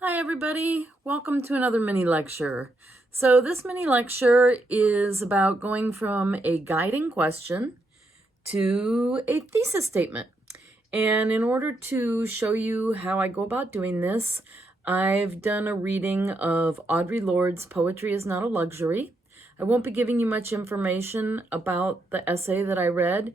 Hi everybody, welcome to another mini lecture. So this mini lecture is about going from a guiding question to a thesis statement. And in order to show you how I go about doing this, I've done a reading of Audre Lorde's Poetry is Not a Luxury. I won't be giving you much information about the essay that I read.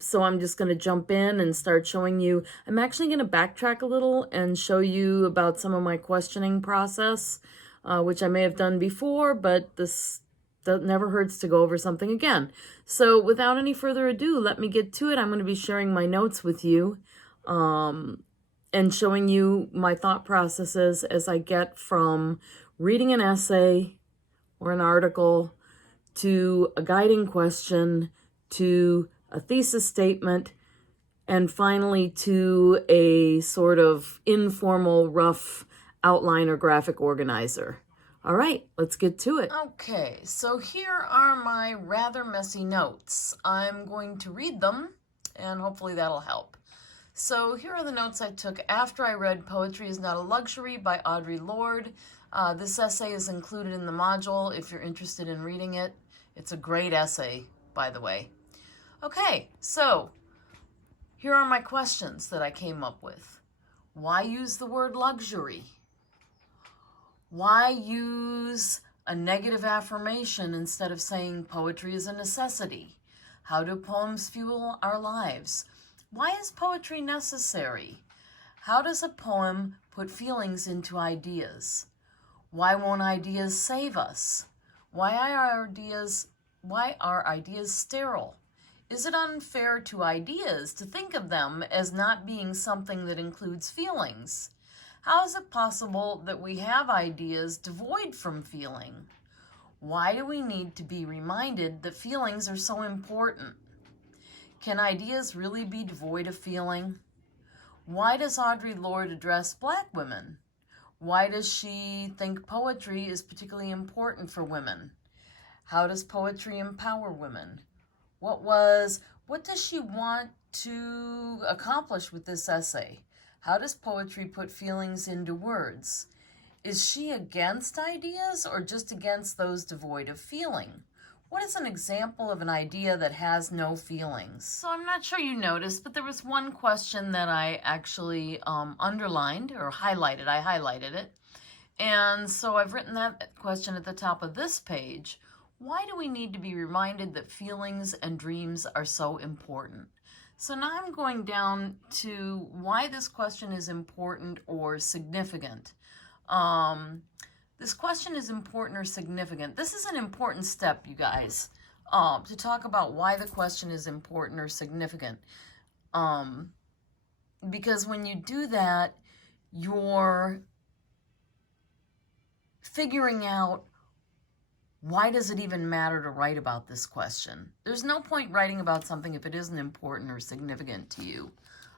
So I'm just going to jump in and start showing you. I'm actually going to backtrack a little and show you about some of my questioning process, which I may have done before, but this never hurts to go over something again. So without any further ado, let me get to it. I'm going to be sharing my notes with you and showing you my thought processes as I get from reading an essay or an article to a guiding question to a thesis statement, and finally to a sort of informal, rough outline or graphic organizer. All right, let's get to it. Okay, so here are my rather messy notes. I'm going to read them, and hopefully that'll help. So here are the notes I took after I read Poetry is Not a Luxury by Audre Lorde. This essay is included in the module if you're interested in reading it. It's a great essay, by the way. Okay, so here are my questions that I came up with. Why use the word luxury? Why use a negative affirmation instead of saying poetry is a necessity? How do poems fuel our lives? Why is poetry necessary? How does a poem put feelings into ideas? Why won't ideas save us? Why are ideas sterile? Is it unfair to ideas to think of them as not being something that includes feelings? How is it possible that we have ideas devoid from feeling? Why do we need to be reminded that feelings are so important? Can ideas really be devoid of feeling? Why does Audre Lorde address Black women? Why does she think poetry is particularly important for women? How does poetry empower women? What does she want to accomplish with this essay? How does poetry put feelings into words? Is she against ideas or just against those devoid of feeling? What is an example of an idea that has no feelings? So I'm not sure you noticed, but there was one question that I actually underlined or highlighted. I highlighted it. And so I've written that question at the top of this page. Why do we need to be reminded that feelings and dreams are so important? So now I'm going down to why this question is important or significant. This question is important or significant. This is an important step, you guys, to talk about why the question is important or significant. Because when you do that, you're figuring out why does it even matter to write about this question? There's no point writing about something if it isn't important or significant to you.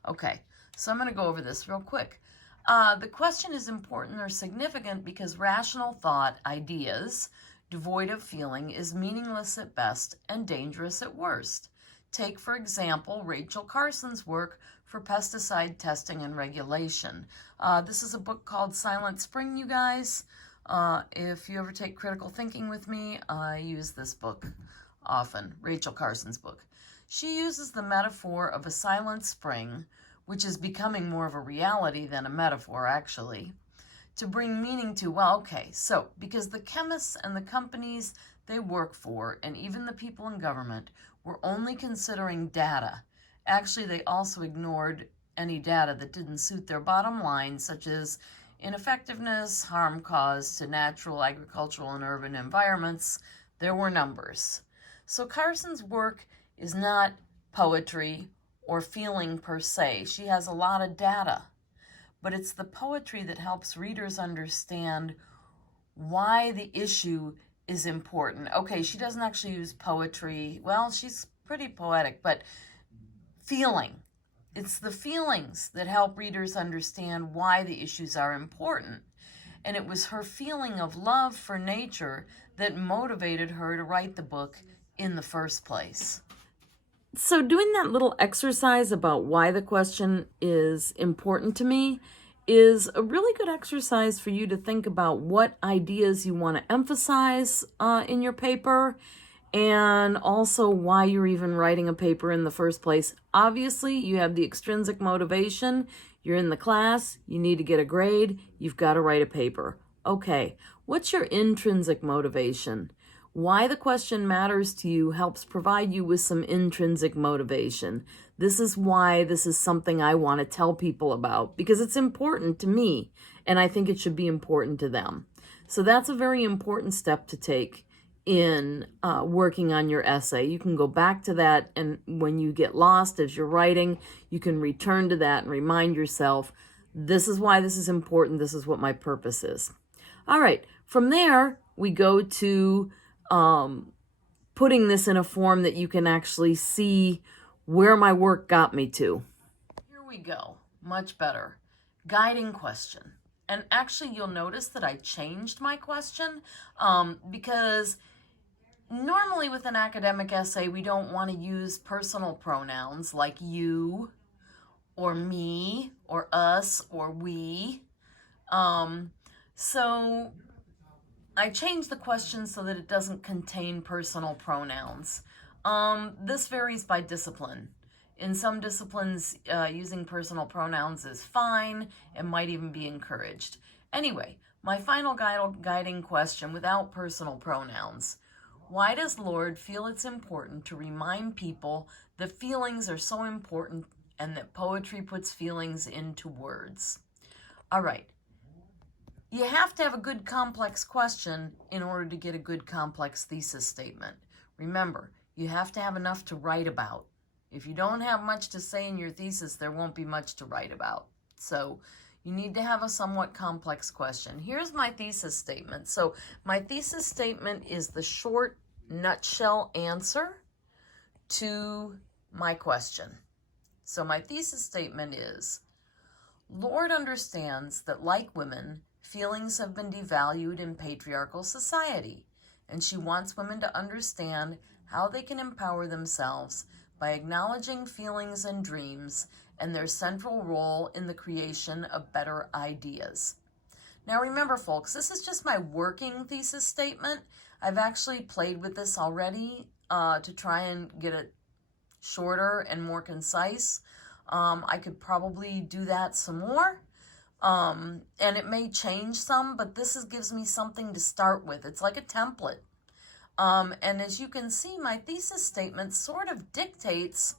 Okay, so I'm going to go over this real quick. The question is important or significant because rational thought, ideas, devoid of feeling, is meaningless at best and dangerous at worst. Take, for example, Rachel Carson's work for pesticide testing and regulation. This is a book called Silent Spring, you guys. If you ever take critical thinking with me, I use this book often, Rachel Carson's book. She uses the metaphor of a silent spring, which is becoming more of a reality than a metaphor, actually, to bring meaning to, well, okay, so because the chemists and the companies they work for, and even the people in government, were only considering data. Actually, they also ignored any data that didn't suit their bottom line, such as ineffectiveness, harm caused to natural, agricultural, and urban environments. There were numbers. So Carson's work is not poetry or feeling per se. She has a lot of data, but it's the poetry that helps readers understand why the issue is important. Okay, she doesn't actually use poetry. Well, she's pretty poetic, but feeling. It's the feelings that help readers understand why the issues are important. And it was her feeling of love for nature that motivated her to write the book in the first place. So doing that little exercise about why the question is important to me is a really good exercise for you to think about what ideas you want to emphasize in your paper, and also why you're even writing a paper in the first place. Obviously, you have the extrinsic motivation. You're in the class, you need to get a grade, you've got to write a paper. Okay, what's your intrinsic motivation? Why the question matters to you helps provide you with some intrinsic motivation. This is why this is something I want to tell people about, because it's important to me, and I think it should be important to them. So that's a very important step to take in working on your essay. You can go back to that, and when you get lost as you're writing, you can return to that and remind yourself, this is why this is important, this is what my purpose is. All right, from there, we go to putting this in a form that you can actually see where my work got me to. Here we go, much better. Guiding question. And actually, you'll notice that I changed my question because normally with an academic essay, we don't want to use personal pronouns like you or me or us or we. So I changed the question so that it doesn't contain personal pronouns. This varies by discipline. In some disciplines, using personal pronouns is fine and might even be encouraged. Anyway, my final guiding question without personal pronouns. Why does Lord feel it's important to remind people that feelings are so important and that poetry puts feelings into words? All right. You have to have a good complex question in order to get a good complex thesis statement. Remember, you have to have enough to write about. If you don't have much to say in your thesis, there won't be much to write about. So you need to have a somewhat complex question. Here's my thesis statement. So my thesis statement is the short nutshell answer to my question. So my thesis statement is, Lord understands that like women, feelings have been devalued in patriarchal society, and she wants women to understand how they can empower themselves by acknowledging feelings and dreams and their central role in the creation of better ideas. Now remember, folks, this is just my working thesis statement. I've actually played with this already to try and get it shorter and more concise. I could probably do that some more. And it may change some, but this gives me something to start with. It's like a template. And as you can see, my thesis statement sort of dictates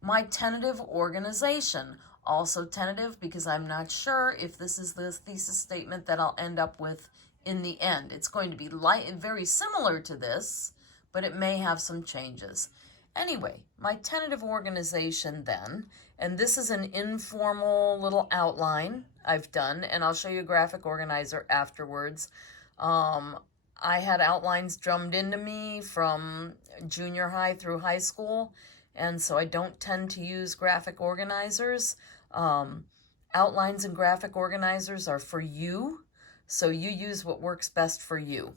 my tentative organization. Also tentative because I'm not sure if this is the thesis statement that I'll end up with in the end. It's going to be very similar to this, but it may have some changes. Anyway, my tentative organization then, and this is an informal little outline I've done, and I'll show you a graphic organizer afterwards. I had outlines drummed into me from junior high through high school, and so I don't tend to use graphic organizers. Outlines and graphic organizers are for you, so you use what works best for you.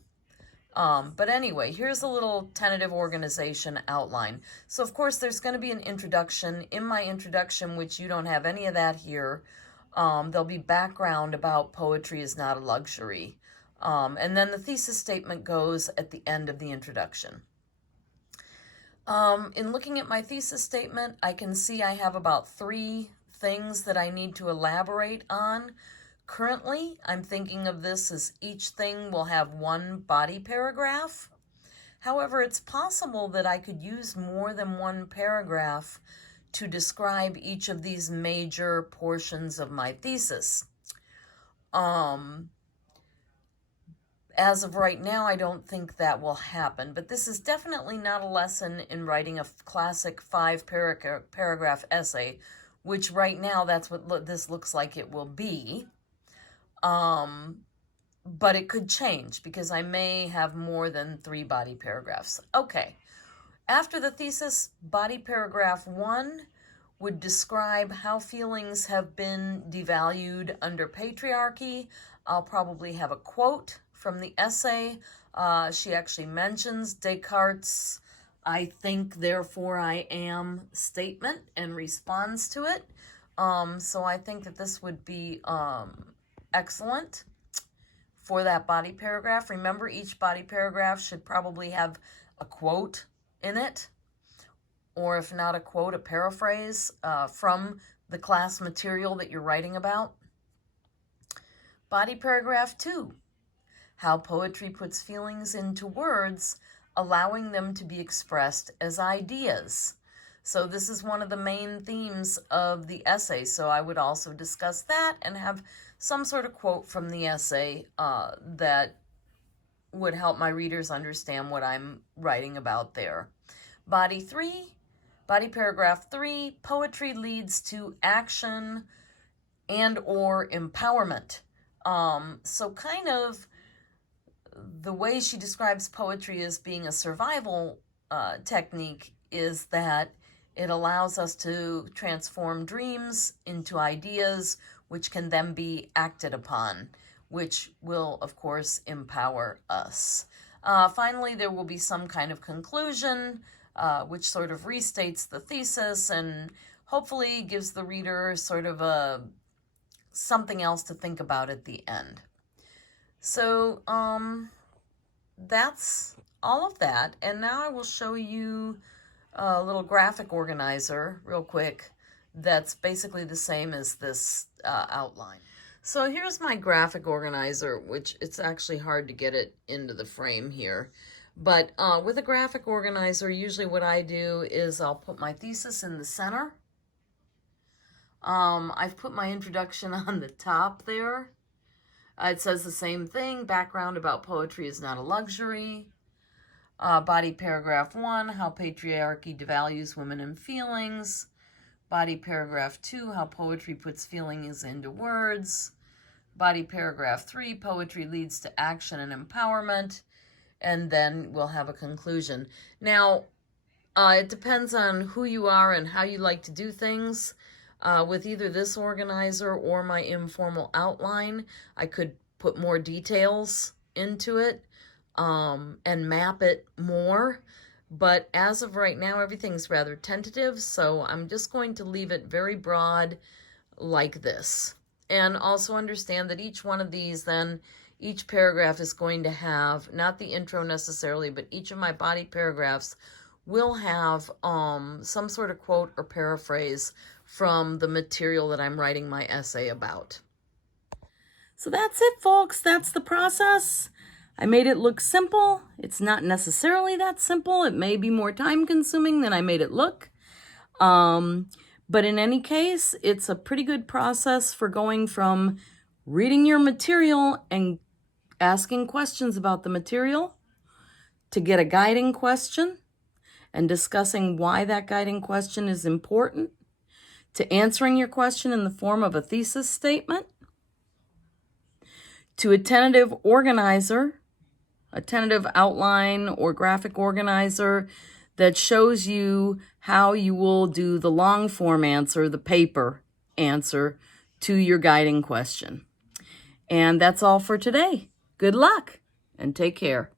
But anyway, here's a little tentative organization outline. So of course there's going to be an introduction. In my introduction, which you don't have any of that here, there'll be background about poetry is not a luxury. And then the thesis statement goes at the end of the introduction. In looking at my thesis statement, I can see I have about 3 things that I need to elaborate on. Currently, I'm thinking of this as each thing will have 1 body paragraph. However, it's possible that I could use more than 1 paragraph to describe each of these major portions of my thesis. As of right now, I don't think that will happen, but this is definitely not a lesson in writing a classic 5-paragraph essay, which right now that's what this looks like it will be. But it could change because I may have more than 3 body paragraphs. Okay, after the thesis, body paragraph 1 would describe how feelings have been devalued under patriarchy. I'll probably have a quote from the essay. She actually mentions Descartes' "I think, therefore I am" statement and responds to it. So I think that this would be excellent for that body paragraph. Remember, each body paragraph should probably have a quote in it, or if not a quote, a paraphrase from the class material that you're writing about. Body paragraph 2, how poetry puts feelings into words, allowing them to be expressed as ideas. So this is one of the main themes of the essay, so I would also discuss that and have some sort of quote from the essay that would help my readers understand what I'm writing about there. Body paragraph 3, poetry leads to action and or empowerment. So kind of the way she describes poetry as being a survival technique is that it allows us to transform dreams into ideas, which can then be acted upon, which will, of course, empower us. Finally, there will be some kind of conclusion, which sort of restates the thesis and hopefully gives the reader sort of something else to think about at the end. So that's all of that. And now I will show you a little graphic organizer real quick that's basically the same as this outline. So here's my graphic organizer, which it's actually hard to get it into the frame here. But with a graphic organizer, usually what I do is I'll put my thesis in the center. I've put my introduction on the top there. It says the same thing, background about poetry is not a luxury. Body paragraph 1, how patriarchy devalues women and feelings. Body paragraph 2, how poetry puts feelings into words. Body paragraph 3, poetry leads to action and empowerment. And then we'll have a conclusion. Now, it depends on who you are and how you like to do things. With either this organizer or my informal outline, I could put more details into it and map it more. But as of right now, everything's rather tentative, so I'm just going to leave it very broad like this. And also understand that each one of these then, each paragraph is going to have, not the intro necessarily, but each of my body paragraphs will have some sort of quote or paraphrase from the material that I'm writing my essay about. So that's it, folks. That's the process. I made it look simple. It's not necessarily that simple. It may be more time-consuming than I made it look. But in any case, it's a pretty good process for going from reading your material and asking questions about the material to get a guiding question and discussing why that guiding question is important, to answering your question in the form of a thesis statement, to a tentative organizer, a tentative outline or graphic organizer that shows you how you will do the long form answer, the paper answer to your guiding question. And that's all for today. Good luck and take care.